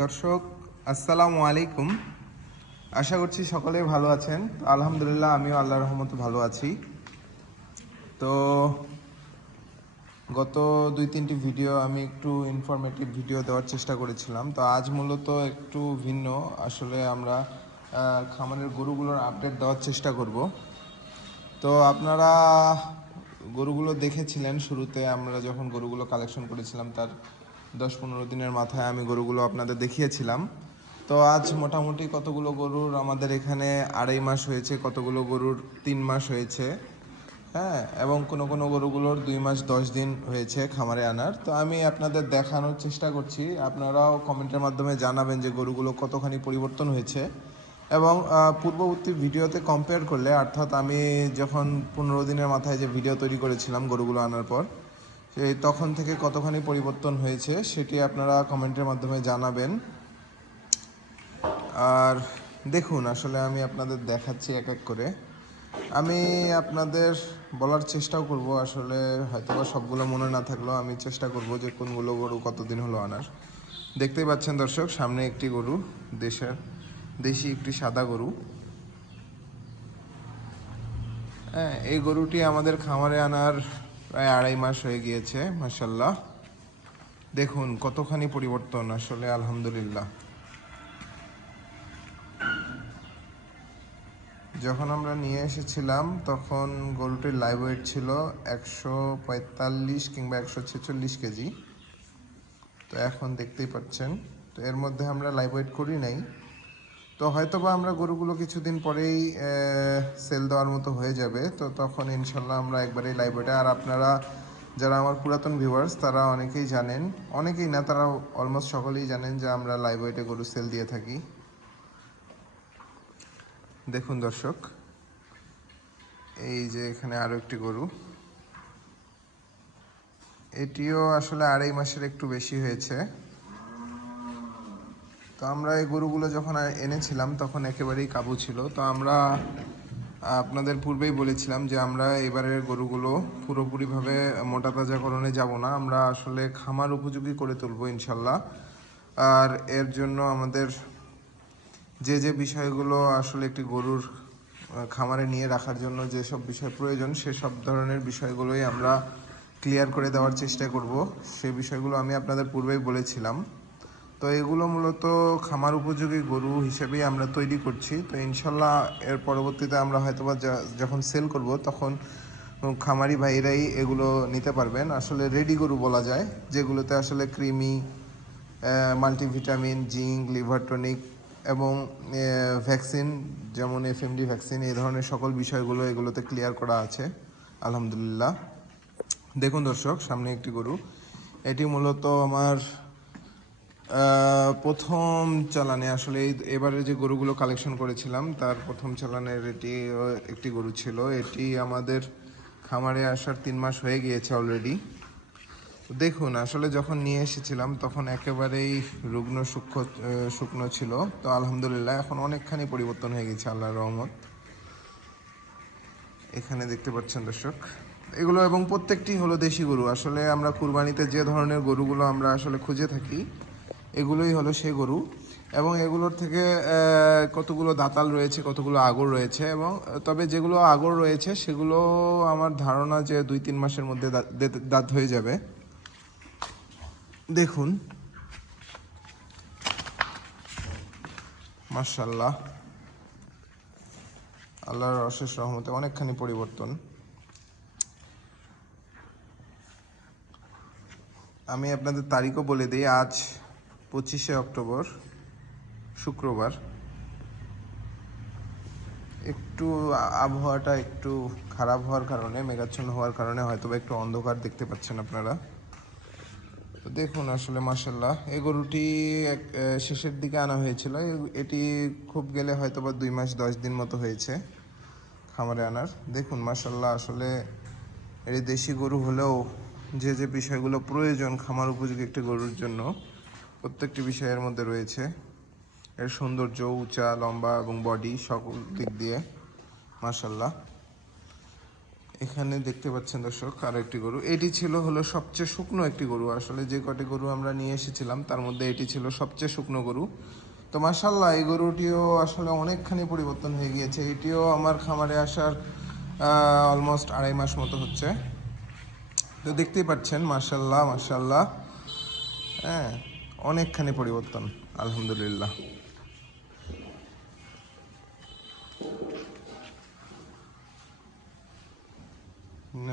দর্শক, আসসালামু আলাইকুম। আশা করছি সকলেই ভালো আছেন। তো আলহামদুলিল্লাহ, আমিও আল্লাহর রহমতে ভালো আছি। তো গত 2-3টি ভিডিও আমি একটু ইনফরমেটিভ ভিডিও দেওয়ার চেষ্টা করেছিলাম। তো আজ মূলত একটু ভিন্ন। আসলে আমরা খামারের গরুগুলোর আপডেট দেওয়ার চেষ্টা করব। তো আপনারা গরুগুলো দেখেছিলেন শুরুতে, আমরা যখন গরুগুলো কালেকশন করেছিলাম তার 10-15 দিনের মাথায় আমি গরুগুলো আপনাদের দেখিয়েছিলাম। তো আজ মোটামুটি কতগুলো গরুর আমাদের এখানে 2.5 মাস হয়েছে, কতগুলো গরুর 3 মাস হয়েছে, হ্যাঁ, এবং কোনো কোনো গরুগুলোর 2 মাস 10 দিন হয়েছে খামারে আনার। তো আমি আপনাদের দেখানোর চেষ্টা করছি, আপনারাও কমেন্টের মাধ্যমে জানাবেন যে গরুগুলো কতখানি পরিবর্তন হয়েছে। এবং পূর্ববর্তী ভিডিওতে কম্পেয়ার করলে, অর্থাৎ আমি যখন 15 দিনের মাথায় যে ভিডিও তৈরি করেছিলাম গরুগুলো আনার পর, সেই তখন থেকে কতখানি পরিবর্তন হয়েছে সেটি আপনারা কমেন্টের মাধ্যমে জানাবেন। আর দেখুন, আসলে আমি আপনাদের দেখাচ্ছি এক এক করে। আমি আপনাদের বলার চেষ্টাও করব, আসলে হয়তোবা সবগুলো মনে না থাকলেও আমি চেষ্টা করব যে কোনগুলো গরু কতদিন হলো আনার। দেখতেই পাচ্ছেন দর্শক, সামনে একটি গরু, দেশি একটি সাদা গরু। হ্যাঁ, এই গরুটি আমাদের খামারে আনার প্রায় 2.5 মাস হয়ে গিয়েছে। মাশাল্লাহ, দেখুন কতখানি পরিবর্তন, আসলে আলহামদুলিল্লাহ। যখন আমরা নিয়ে এসেছিলাম তখন গরুটির লাইভ ওয়েট ছিল 145 কিংবা 146 কেজি। তো এখন দেখতেই পাচ্ছেন, তো এর মধ্যে আমরা লাইভ ওয়েট করি নাই। তো হয়তোবা আমরা গরুগুলো কিছুদিন পরেই সেল দেওয়ার মতো হয়ে যাবে। তো তখন ইনশাল্লাহ আমরা একবারেই লাইভ ওয়েটে, আর আপনারা যারা আমার পুরাতন ভিউয়ার্স তারা অনেকেই জানেন, অনেকেই না, তারা অলমোস্ট সকলেই জানেন যে আমরা লাইভ ওয়েটে গরু সেল দিয়ে থাকি। দেখুন দর্শক, এই যে এখানে আরও একটি গরু, এটিও আসলে 2.5 মাসের একটু বেশি হয়েছে। তো আমরা এই গরুগুলো যখন এনেছিলাম তখন একেবারেই কাবু ছিল। তো আমরা আপনাদের পূর্বেই বলেছিলাম যে আমরা এবারের গরুগুলো পুরোপুরিভাবে মোটা তাজাকরণে যাব না, আমরা আসলে খামার উপযোগী করে তুলবো ইনশাল্লাহ। আর এর জন্য আমাদের যে যে বিষয়গুলো আসলে একটি গরুর খামারে নিয়ে রাখার জন্য যেসব বিষয় প্রয়োজন, সেসব ধরনের বিষয়গুলোই আমরা ক্লিয়ার করে দেওয়ার চেষ্টা করব। সেই বিষয়গুলো আমি আপনাদের পূর্বেই বলেছিলাম। তো এগুলো মূলত খামার উপযোগী গরু হিসেবেই আমরা তৈরি করছি। তো ইনশাল্লাহ এর পরবর্তীতে আমরা হয়তোবা যখন সেল করব তখন খামারি ভাইরাই এগুলো নিতে পারবেন। আসলে রেডি গরু বলা যায়, যেগুলোতে আসলে creamy, multivitamin, zinc, liver tonic এবং ভ্যাকসিন, যেমন এফএমডি ভ্যাকসিন, এই ধরনের সকল বিষয়গুলো এগুলোতে ক্লিয়ার করা আছে আলহামদুলিল্লাহ। দেখুন দর্শক, সামনে একটি গরু, এটি মূলত আমার প্রথম চালানে, আসলে এবারে যে গরুগুলো কালেকশন করেছিলাম তার প্রথম চালানের এটি একটি গরু ছিল। এটি আমাদের খামারে আসার 3 মাস হয়ে গিয়েছে অলরেডি। দেখুন, আসলে যখন নিয়ে এসেছিলাম তখন একেবারেই রুগ্ন শুকনো ছিল। তো আলহামদুলিল্লাহ এখন অনেকখানি পরিবর্তন হয়ে গেছে আল্লাহর রহমত। এখানে দেখতে পাচ্ছেন দর্শক এগুলো, এবং প্রত্যেকটি হলো দেশি গরু। আসলে আমরা কুরবানিতে যে ধরনের গরুগুলো আমরা আসলে খুঁজে থাকি, এগুলোই হলো সেই গরু। এবং এগুলোর থেকে কতগুলো দাঁতাল রয়েছে, কতগুলো আগর রয়েছে, এবং তবে যেগুলো আগর রয়েছে সেগুলো আমার ধারণা যে 2-3 মাসের মধ্যে দাঁত হয়ে যাবে। দেখুন মাশাল্লাহ, আল্লাহর অশেষ রহমতে অনেকখানি পরিবর্তন। আমি আপনাদের তারিখও বলে দিই, আজ 25শে অক্টোবর, শুক্রবার। একটু আবহাওয়াটা একটু খারাপ হওয়ার কারণে, মেঘাচ্ছন্ন হওয়ার কারণে হয়তোবা একটু অন্ধকার দেখতে পাচ্ছেন আপনারা। তো দেখুন, আসলে মাশাল্লাহ এই গরুটি শেষের দিকে আনা হয়েছিল। এটি খুব গেলে হয়তোবা 2 মাস 10 দিন মতো হয়েছে খামারে আনার। দেখুন মাশাল্লাহ, আসলে এটি দেশি গরু হলেও যে যে বিষয়গুলো প্রয়োজন খামার উপযোগী একটি গরুর জন্য, প্রত্যেকটি বিষয়ের মধ্যে রয়েছে। এর সৌন্দর্য, উঁচা, লম্বা এবং বডি সকল দিক দিয়ে মাশাল্লাহ। এখানে দেখতে পাচ্ছেন দর্শক আরো একটি গরু। এটি ছিল হলো সবচেয়ে শুকনো একটি গরু। আসলে যে কটি গরু আমরা নিয়ে এসেছিলাম তার মধ্যে এটি ছিল সবচেয়ে শুকনো গরু। তো মাশাআল্লাহ এই গরুটিও আসলে অনেকখানি পরিবর্তন হয়ে গিয়েছে। এটিও আমার খামারে আসার অলমোস্ট 2.5 মাস মতো হচ্ছে। তো দেখতেই পাচ্ছেন মাশাআল্লাহ মাশাআল্লাহ, হ্যাঁ, অনেকখানি পরিবর্তন আলহামদুলিল্লাহ।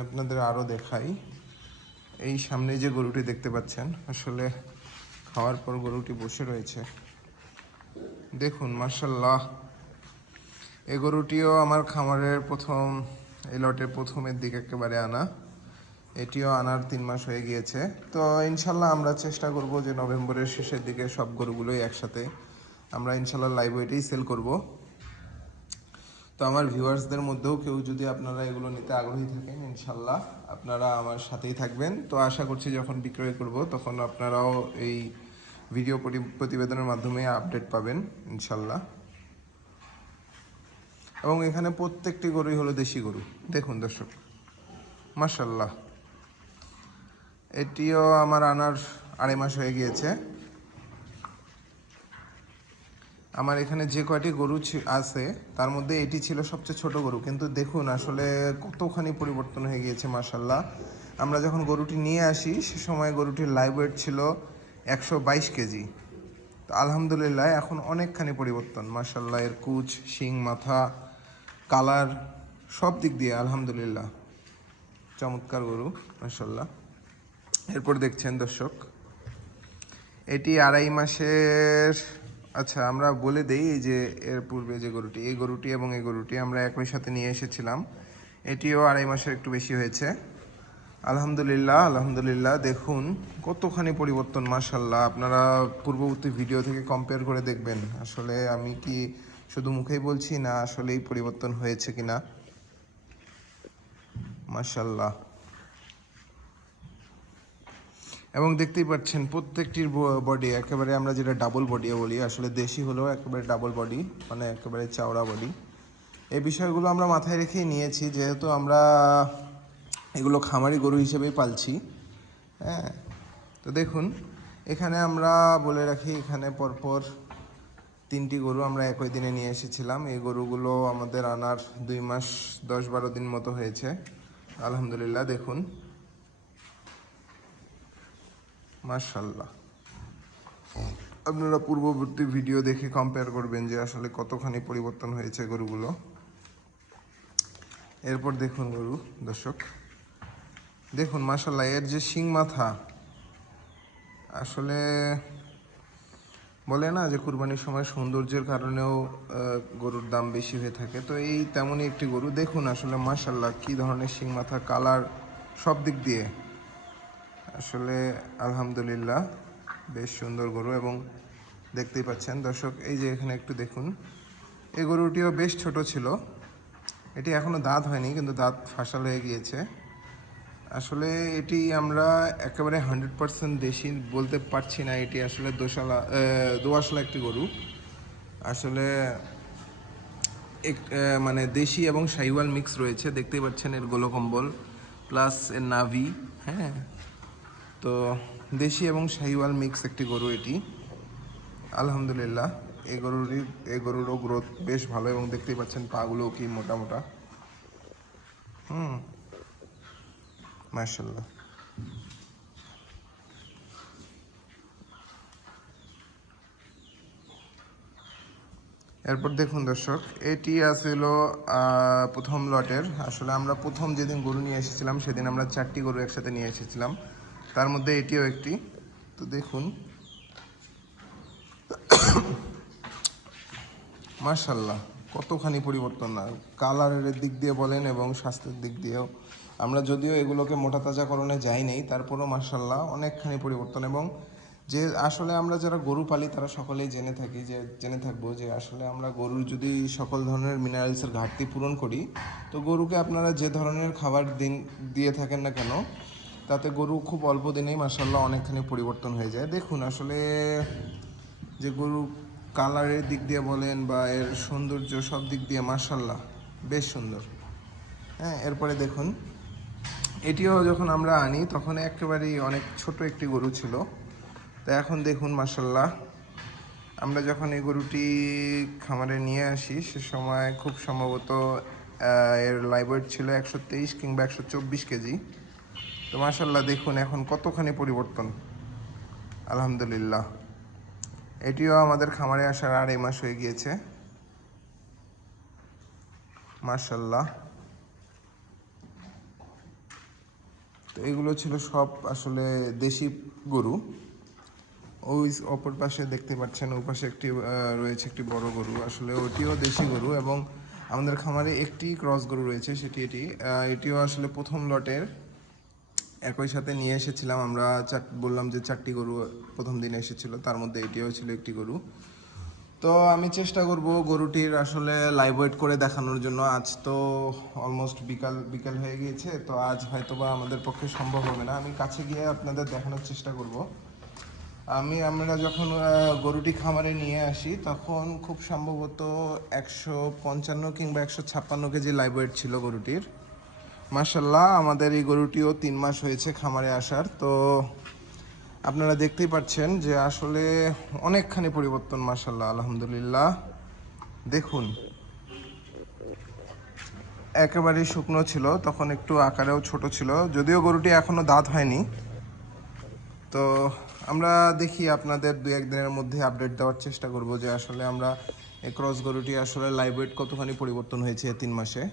আপনাদের আরও দেখাই, এই সামনে যে গরুটি দেখতে পাচ্ছেন আসলে খাওয়ার পর গরুটি বসে রয়েছে, দেখুন মাশাআল্লাহ। এই গরুটিও আমার খামারের প্রথম, এই লটের প্রথমের দিকে একেবারে আনা। এটিও আনার 3 মাস হয়ে গিয়েছে। তো ইনশাল্লাহ আমরা চেষ্টা করব যে নভেম্বরের শেষের দিকে সব গরুগুলোই একসাথে আমরা ইনশাল্লাহ লাইভ ওয়েটেই সেল করব। তো আমার ভিউয়ার্সদের মধ্যেও কেউ যদি আপনারা এগুলো নিতে আগ্রহী থাকেন ইনশাল্লাহ আপনারা আমার সাথেই থাকবেন। তো আশা করছি যখন বিক্রয় করব তখন আপনারাও এই ভিডিও প্রতিবেদনের মাধ্যমে আপডেট পাবেন ইনশাল্লাহ। এবং এখানে প্রত্যেকটি গরুই হলো দেশি গরু, দেখুন দর্শক মাশাআল্লাহ। এটিও আমার আনার 2.5 মাস হয়ে গিয়েছে। আমার এখানে যে কয়টি গরু আছে তার মধ্যে এটি ছিল সবচেয়ে ছোট গরু, কিন্তু দেখুন আসলে কতখানি পরিবর্তন হয়ে গিয়েছে মাশাআল্লাহ। আমরা যখন গরুটি নিয়ে আসি সে সময় গরুটির লাইভ ওয়েট ছিল 122 কেজি। তো আলহামদুলিল্লাহ এখন অনেকখানি পরিবর্তন মাশাআল্লাহ। এর কুচ, শিং, মাথা, কালার সব দিক দিয়ে আলহামদুলিল্লাহ চমৎকার গরু মাশাআল্লাহ। এরপর দেখছেন দর্শক এটি 2.5 মাসের, আচ্ছা আমরা বলে দেই এই যে এর পূর্বে যে গরুটি, এই গরুটি এবং এই গরুটি আমরা একই সাথে নিয়ে এসেছিলাম। এটিও 2.5 মাসের একটু বেশি হয়েছে আলহামদুলিল্লাহ। আলহামদুলিল্লাহ দেখুন কতখানি পরিবর্তন মাশাআল্লাহ। আপনারা পূর্ববর্তী ভিডিও থেকে কম্পেয়ার করে দেখবেন আসলে আমি কি শুধু মুখেই বলছি না আসলেই পরিবর্তন হয়েছে কিনা মাশাআল্লাহ। এবং দেখতেই পাচ্ছেন প্রত্যেকটির বডি একেবারে আমরা যেটা ডাবল বডি বলি, আসলে দেশি হলেও একেবারে ডাবল বডি, মানে একেবারে চওড়া বডি। এই বিষয়গুলো আমরা মাথায় রেখেই নিয়েছি যেহেতু আমরা এগুলো খামারি গরু হিসেবেই পালছি, হ্যাঁ। তো দেখুন এখানে আমরা বলে রাখি এখানে পরপর 3টি গরু আমরা একই দিনে নিয়ে এসেছিলাম। এই গরুগুলো আমাদের আনার 2 মাস 10-12 দিন মতো হয়েছে আলহামদুলিল্লাহ। দেখুন মাশাআল্লাহ, আপনারা পূর্ববর্তী ভিডিও দেখে কম্পেয়ার করবেন যে আসলে কতখানি পরিবর্তন হয়েছে গরুগুলো। এরপর দেখুন গরু দর্শক, দেখুন মাশাআল্লাহ এর যে শিং মাথা, আসলে বলে না যে কুরবানির সময় সৌন্দর্যের কারণেও গরুর দাম বেশি হয়ে থাকে, তো এই তেমনই একটি গরু। দেখুন আসলে মাশাআল্লাহ কী ধরনের শিং মাথা, কালার সব দিক দিয়ে আসলে আলহামদুলিল্লাহ বেশ সুন্দর গরু। এবং দেখতেই পাচ্ছেন দর্শক এই যে এখানে একটু দেখুন, এই গরুটিও বেশ ছোট ছিল। এটি এখনও দাঁত হয়নি কিন্তু দাঁত ফাঁসাল হয়ে গিয়েছে। আসলে এটি আমরা একেবারে 100% দেশি বলতে পারছি না, এটি আসলে দোআঁশলা একটি গরু। আসলে মানে দেশি এবং শাহিওয়াল মিক্স রয়েছে, দেখতেই পাচ্ছেন এর গোলকম্বল প্লাস এর নাভি, হ্যাঁ। তো দেশি এবং শাহিওয়াল মিক্স একটি গরু এটি আলহামদুলিল্লাহ। এই গরুরও গ্রোথ বেশ ভালো এবং দেখতেই পাচ্ছেন পাগুলোও কি মোটা মোটা, মাশাআল্লাহ। এরপর দেখুন দর্শক এটি আছিল প্রথম লটের। আসলে আমরা প্রথম যেদিন গরু নিয়ে এসেছিলাম সেদিন আমরা 4টি গরু একসাথে নিয়ে এসেছিলাম, তার মধ্যে এটিও একটি। তো দেখুন মাশাআল্লাহ কতখানি পরিবর্তন, না কালারের দিক দিয়ে বলেন এবং স্বাস্থ্যের দিক দিয়েও। আমরা যদিও এগুলোকে মোটা তাজাকরণে যাই নেই, তারপরেও মাশাআল্লাহ অনেকখানি পরিবর্তন। এবং যে আসলে আমরা যারা গরু পালি তারা সকলেই জেনে থাকবো যে আসলে আমরা গরুর যদি সকল ধরনের মিনারেলসের ঘাটতি পূরণ করি, তো গরুকে আপনারা যে ধরনের খাবার দিয়ে থাকেন না কেন তাতে গরু খুব অল্প দিনেই মাশাআল্লাহ অনেকখানি পরিবর্তন হয়ে যায়। দেখুন আসলে যে গরু কালারের দিক দিয়ে বলেন বা এর সৌন্দর্য সব দিক দিয়ে মাশাআল্লাহ বেশ সুন্দর, হ্যাঁ। এরপরে দেখুন এটিও যখন আমরা আনি তখন একেবারেই অনেক ছোট একটি গরু ছিল। তো এখন দেখুন মাশাল্লাহ, আমরা যখন এই গরুটি খামারে নিয়ে আসি সে সময় খুব সম্ভবত এর লাইভ ওয়েট ছিল 123 কিংবা 124 কেজি। তো মাশাল্লাহ দেখুন এখন কতখানি পরিবর্তন, আলহামদুলিল্লাহ। এটিও আমাদের খামারে আসার 2.5 মাস হয়ে গিয়েছে, মাশাল্লাহ। তো এগুলো ছিল সব আসলে দেশি গরু। ওই অপর পাশে দেখতে পাচ্ছেন, ওই পাশে একটি রয়েছে একটি বড় গরু, আসলে ওটিও দেশি গরু। এবং আমাদের খামারে একটি ক্রস গরু রয়েছে, এটিও আসলে প্রথম লটের একই সাথে নিয়ে এসেছিলাম আমরা। বললাম যে 4টি গরু প্রথম দিন এসেছিল, তার মধ্যে এটিও ছিল একটি গরু। তো আমি চেষ্টা করব গরুটির আসলে লাইভ ওয়েট করে দেখানোর জন্য। আজ তো অলমোস্ট বিকাল হয়ে গিয়েছে, তো আজ হয়তোবা আমাদের পক্ষে সম্ভব হবে না। আমি কাছে গিয়ে আপনাদের দেখানোর চেষ্টা করব। আমরা যখন গরুটি খামারে নিয়ে আসি তখন খুব সম্ভবত 155 কিংবা 156 কেজি লাইভ ওয়েট ছিল গরুটির। মাশাল্লাহ, আমাদের এই গরুটিও 3 মাস হয়েছে খামারে আসার। তো আপনারা দেখতেই পাচ্ছেন যে আসলে অনেকখানি পরিবর্তন, মাশাল্লাহ, আলহামদুলিল্লাহ। দেখুন, একেবারেই শুকনো ছিল তখন, একটু আকারেও ছোট ছিল, যদিও গরুটি এখনও দাঁত হয়নি। তো আমরা দেখি আপনাদের 2-1 দিনের মধ্যে আপডেট দেওয়ার চেষ্টা করব যে আসলে আমরা এই ক্রস গরুটি আসলে লাইভ ওয়েট কতখানি পরিবর্তন হয়েছে 3 মাসে।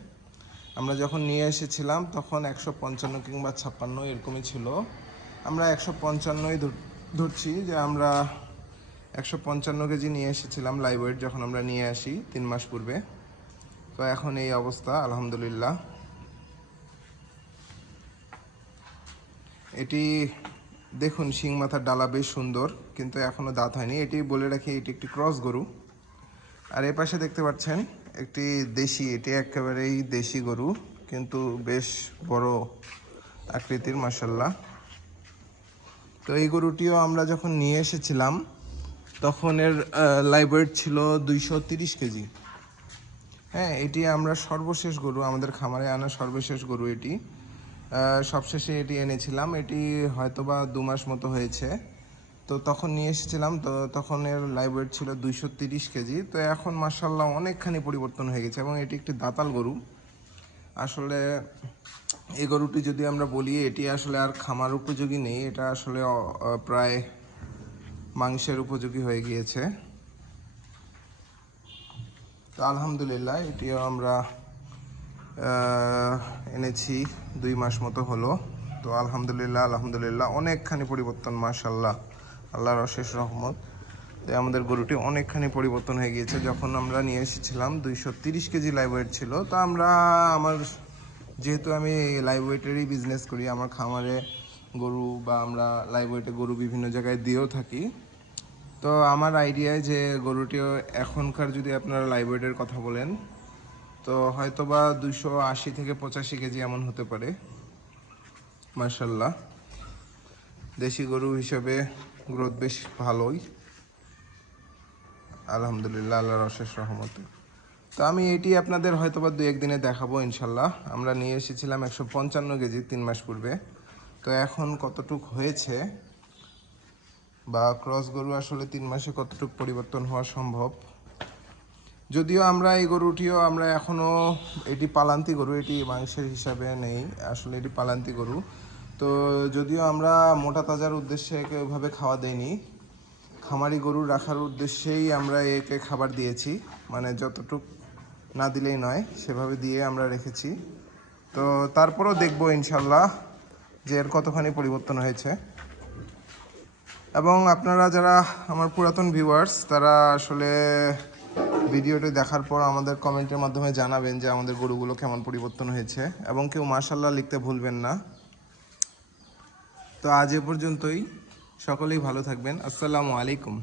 আমরা যখন নিয়ে এসেছিলাম তখন 155 কিংবা 56 এরকমই ছিল। আমরা 155ই ধরছি, যে আমরা 155 কেজি নিয়ে এসেছিলাম লাইভ ওয়েট যখন আমরা নিয়ে আসি 3 মাস পূর্বে। তো এখন এই অবস্থা, আলহামদুলিল্লাহ। এটি দেখুন, শিং মাথার ডালা বেশ সুন্দর, কিন্তু এখনও দাঁত হয়নি। এটি বলে রাখি, এটি একটি ক্রস গরু। আর এ পাশে দেখতে পাচ্ছেন একটি দেশি, এটি একেবারেই দেশি গরু, কিন্তু বেশ বড় আকৃতির, মাশাল্লাহ। তো এই গরুটিও আমরা যখন নিয়ে এসেছিলাম তখন এর লাইভ ওয়েট ছিল 230 কেজি। হ্যাঁ, এটি আমরা সর্বশেষ গরু, আমাদের খামারে আনা সর্বশেষ গরু এটি। সবশেষে এটি এনেছিলাম, এটি হয়তোবা 2 মাস মতো হয়েছে। তো তখন নিয়ে এসেছিলাম, তো তখন এর লাইভ ওয়েট ছিল 230 কেজি। তো এখন মাশাল্লাহ অনেকখানি পরিবর্তন হয়ে গেছে, এবং এটি একটি দাতাল গরু। আসলে এই গরুটি যদি আমরা বলি, এটি আসলে আর খামার উপযোগী নেই, এটা আসলে প্রায় মাংসের উপযোগী হয়ে গিয়েছে। তো আলহামদুলিল্লাহ, এটিও আমরা এনেছি 2 মাস মতো হলো। তো আলহামদুলিল্লাহ অনেকখানি পরিবর্তন, মাশাল্লাহ, আল্লাহর অশেষ রহমত। তো আমাদের গরুটি অনেকখানি পরিবর্তন হয়ে গিয়েছে। যখন আমরা নিয়ে এসেছিলাম 230 কেজি লাইভ ওয়েট ছিল। তো যেহেতু আমি লাইভ ওয়েটেরই বিজনেস করি, আমার খামারে গরু বা আমরা লাইভ ওয়েটে গরু বিভিন্ন জায়গায় দিয়েও থাকি। তো আমার আইডিয়ায় যে গরুটিও এখনকার যদি আপনারা লাইভ ওয়েটের কথা বলেন, তো হয়তোবা 280 থেকে 85 কেজি এমন হতে পারে। মাশাল্লাহ, দেশি গরু হিসেবে গ্রোথ বেশ ভালোই, আলহামদুলিল্লাহ, আল্লাহর অশেষ রহমতে। তো আমি এটি আপনাদের হয়তোবা 2-1 দিনে দেখাবো ইনশাল্লাহ। আমরা নিয়ে এসেছিলাম 155 কেজি 3 মাস পূর্বে। তো এখন কতটুক হয়েছে, বা ক্রস গরু আসলে 3 মাসে কতটুক পরিবর্তন হওয়া সম্ভব। যদিও আমরা এই গরুটিও আমরা এখনও, এটি পালান্তি গরু, এটি মাংসের হিসাবে নেই, আসলে এটি পালান্তি গরু। তো যদিও আমরা মোটা তাজার উদ্দেশ্যে একে ওইভাবে খাওয়া দেইনি, খামারি গরু রাখার উদ্দেশ্যেই আমরা একে খাবার দিয়েছি, মানে যতটুক না দিলেই নয়, সেভাবে দিয়ে আমরা রেখেছি। তো তারপরেও দেখবো ইনশাল্লাহ যে এর কতখানি পরিবর্তন হয়েছে। এবং আপনারা যারা আমার পুরাতন ভিউয়ার্স, তারা আসলে ভিডিওটি দেখার পর আমাদের কমেন্টের মাধ্যমে জানাবেন যে আমাদের গরুগুলো কেমন পরিবর্তন হয়েছে, এবং কেউ মাশাল্লাহ লিখতে ভুলবেন না। তো আজ এ পর্যন্তই, সকলেই ভালো থাকবেন। আসসালামু আলাইকুম।